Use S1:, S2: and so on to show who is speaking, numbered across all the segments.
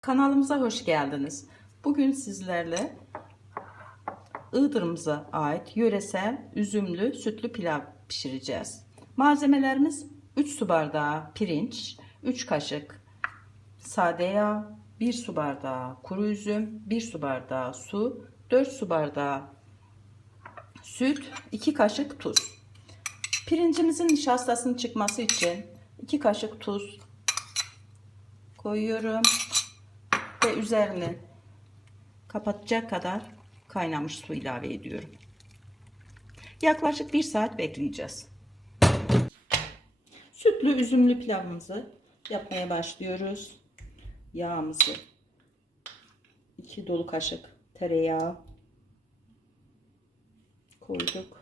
S1: Kanalımıza hoş geldiniz. Bugün sizlerle Iğdır'ımıza ait yöresel üzümlü sütlü pilav pişireceğiz. Malzemelerimiz 3 su bardağı pirinç, 3 kaşık sade yağ, 1 su bardağı kuru üzüm, 1 su bardağı su, 4 su bardağı süt, 2 kaşık tuz. Pirincimizin nişastasının çıkması için 2 kaşık tuz koyuyorum ve üzerine kapatacak kadar kaynamış su ilave ediyorum. Yaklaşık bir saat bekleyeceğiz. Sütlü üzümlü pilavımızı yapmaya başlıyoruz. Yağımızı 2 dolu kaşık tereyağı koyduk.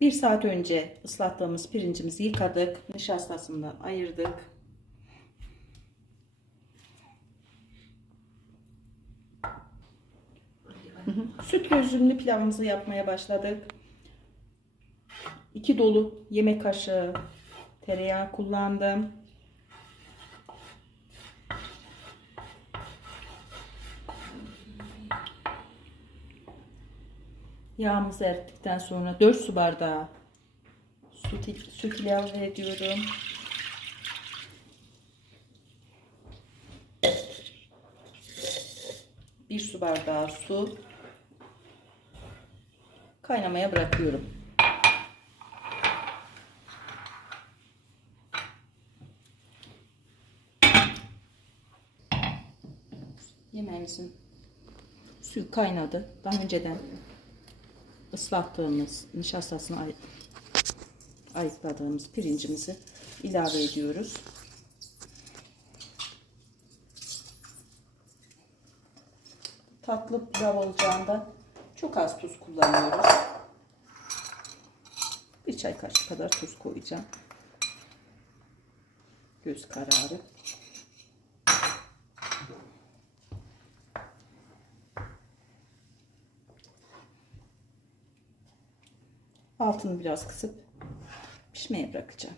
S1: Bir saat önce ıslattığımız pirincimizi yıkadık. Nişastasından ayırdık. Sütlü üzümlü pilavımızı yapmaya başladık. 2 dolu yemek kaşığı tereyağı kullandım. Yağımızı erittikten sonra 4 su bardağı süt, süt ilave ediyorum. Bir su bardağı su kaynamaya bırakıyorum. Yemeğimizin suyu kaynadı. Daha önceden ıslattığımız nişastasını ay ayıkladığımız pirincimizi ilave ediyoruz. Tatlı pilav olacağında çok az tuz kullanıyoruz. Bir çay kaşığı kadar tuz koyacağım. Göz kararı. Altını biraz kısıp pişmeye bırakacağım.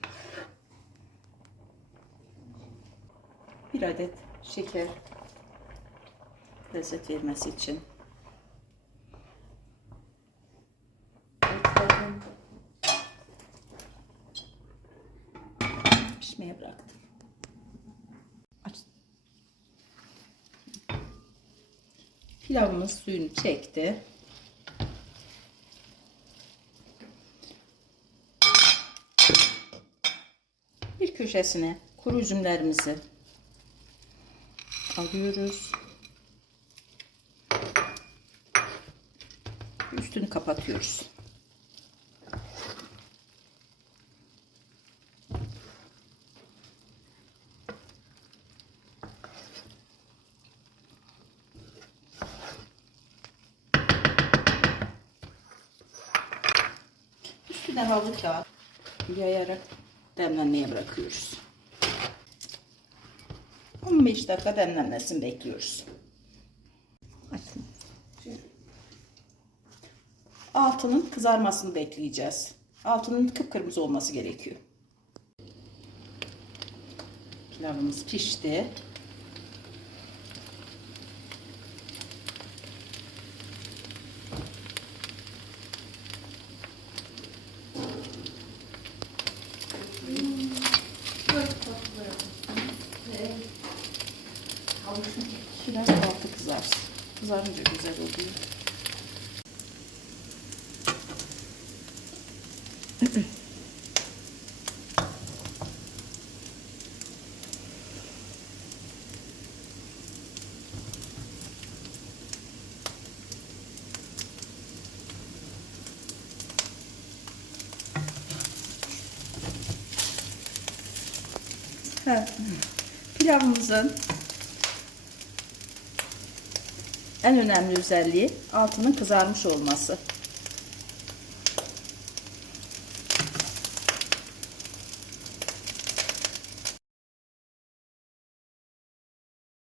S1: Bir adet şeker lezzet vermesi için. Pişmeye bıraktım. Pilavımız suyunu çekti. Bir köşesine kuru üzümlerimizi alıyoruz. Üstünü kapatıyoruz. Üstüne havlu kağıt yayarak demlenmeye bırakıyoruz. 15 dakika demlenmesini bekliyoruz. Altının kızarmasını bekleyeceğiz. Altının kıpkırmızı olması gerekiyor. Pilavımız pişti. Biraz altı kızarsın. Kızarınca güzel oluyor. Pilavımızın en önemli özelliği altının kızarmış olması.